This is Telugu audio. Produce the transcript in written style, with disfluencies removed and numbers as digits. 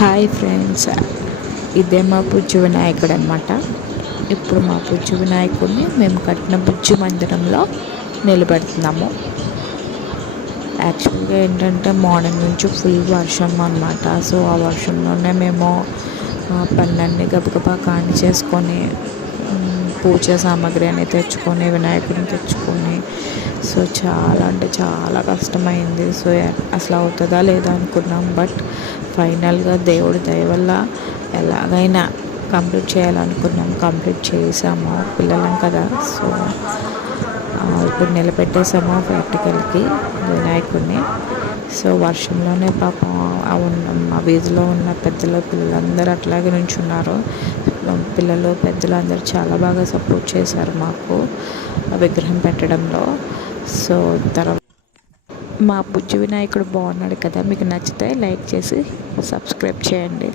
హాయ్ ఫ్రెండ్స్, ఇదే మా బుజ్జి వినాయకుడు అనమాట. ఇప్పుడు మా బుజ్జి వినాయకుడిని మేము కట్టిన బుజ్జి మందిరంలో నిలబెడుతున్నాము. యాక్చువల్గా ఏంటంటే మార్నింగ్ నుంచి ఫుల్ వర్షం అనమాట. సో ఆ వర్షంలోనే మేము పనులన్నీ గబగబా కాని చేసుకొని పూజ సామాగ్రి అనేది తెచ్చుకొని వినాయకుడిని తెచ్చుకొని సో చాలా అంటే చాలా కష్టమైంది. సో అసలు అవుతుందా లేదా అనుకున్నాం. బట్ ఫైనల్గా దేవుడి దయ వల్ల ఎలాగైనా కంప్లీట్ చేయాలనుకున్నాం, కంప్లీట్ చేసాము. పిల్లలం కదా, సో ఇప్పుడు నిలబెట్టేసాము ప్రాక్టికల్కి వినాయకుడిని. సో వర్షంలోనే పాపం మా వీధిలో ఉన్న పిల్లలందరూ అట్లాగే నుంచున్నారు. పిల్లలు పెద్దలు అందరూ చాలా బాగా సపోర్ట్ చేశారు మాకు విగ్రహం పెట్టడంలో. సో తర్వాత మా బుజ్జి వినాయకుడు బాగున్నాడు కదా, మీకు నచ్చితే లైక్ చేసి సబ్స్క్రైబ్ చేయండి.